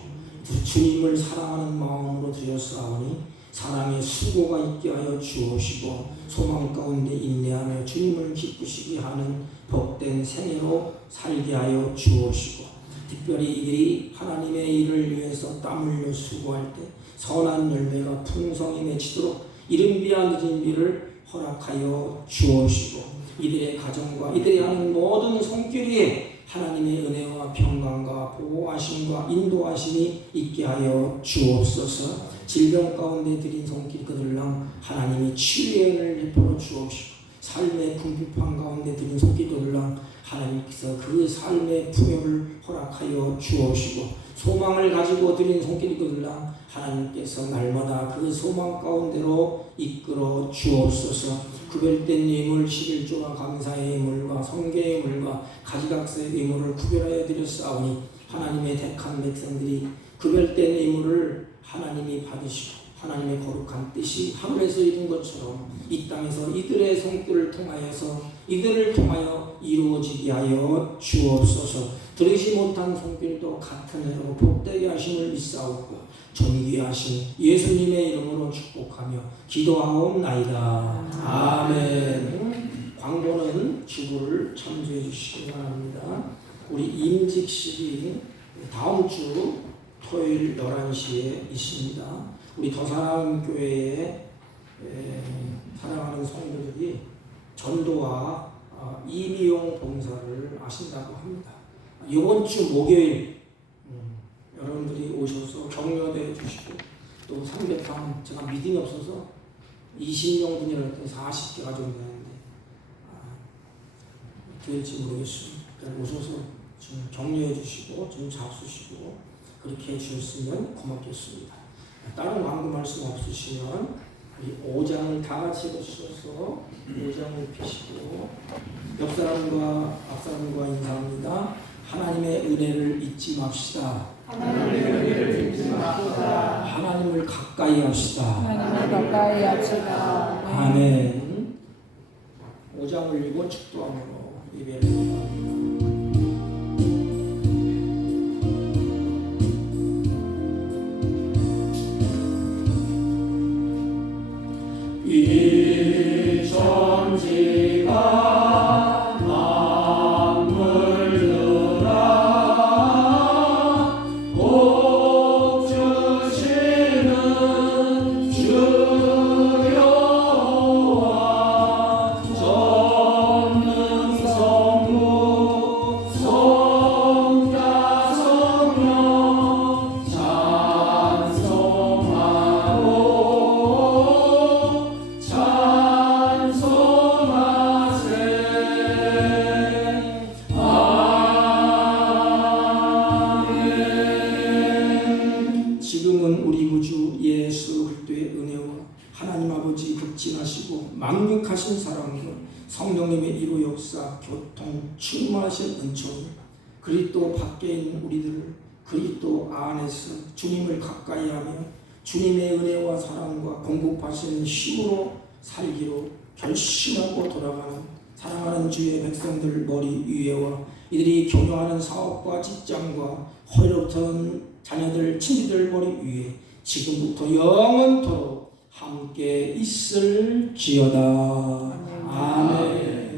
주님을 사랑하는 마음으로 드렸사오니 사랑의 수고가 있게 하여 주옵시고 소망 가운데 인내하며 주님을 기쁘시게 하는 복된 생애로 살게 하여 주옵시고 특별히 이들이 하나님의 일을 위해서 땀 흘려 수고할 때 선한 열매가 풍성히 맺히도록 이른비와 늦은비를 허락하여 주옵시고 이들의 가정과 이들이 하는 모든 손길 위에 하나님의 은혜와 평강과 보호하심과 인도하심이 있게 하여 주옵소서. 질병 가운데 드린 손길 그들랑 하나님이 치유의 은혜를 베풀어 주옵시고 삶의 궁핍한 가운데 드린 손길 그들랑 하나님께서 그 삶의 풍요를 허락하여 주옵시고 소망을 가지고 드린 손길 그들랑 하나님께서 날마다 그 소망 가운데로 이끌어 주옵소서. 구별된 예물 11조와 감사의 예물과 성계의 예물과 가지각색 예물을 구별하여 드렸사오니 하나님의 택한 백성들이 구별된 예물을 하나님이 받으시고 하나님의 거룩한 뜻이 하늘에서 이룬 것처럼 이 땅에서 이들의 손길을 통하여서 이들을 통하여 이루어지게 하여 주옵소서. 들으시 못한 손길도 같은 해로 복되게 하심을 믿사오고 존귀하신 예수님의 이름으로 축복하며 기도하옵나이다. 아멘. 광고는 기도를 참조해 주시기 바랍니다. 우리 임직식이 다음 주 토요일 11시에 있습니다. 우리 더사랑 교회에 사랑하는 성도들이 전도와 이미용 봉사를 하신다고 합니다. 이번 주 목요일 여러분들이 오셔서 격려해 주시고 또 삼계탕 제가 믿음이 없어서 20명 분이라 했더니 40개가 좀 되는데 될지 모르겠습니다. 오셔서 좀 격려해 주시고 좀 잡수시고 그렇게 해주셨으면 고맙겠습니다. 다른 광고 말씀 없으시면 우리 5장을 다 같이 보셔서 5장을 펴시고 옆 사람과 앞 사람과 인사합니다. 하나님의 은혜를 잊지 맙시다. 하나님의 은혜를 잊지 맙시다. 하나님을 가까이 합시다. 하나님을 가까이 합시다. 아멘. 5장을 읽고 축도함으로 예배를 드립니다. 이 천지가 만극하신 사랑과 성령님의 이루 역사, 교통, 충만하신 은총이 그리스도 밖에 있는 우리들을 그리스도 안에서 주님을 가까이하며 주님의 은혜와 사랑과 공급하시는 힘으로 살기로 결심하고 돌아가는 사랑하는 주의 백성들 머리 위에와 이들이 교류하는 사업과 직장과 허리로부터는 자녀들, 친지들 머리 위에 지금부터 영원토록 함께 있을지어다. 아멘.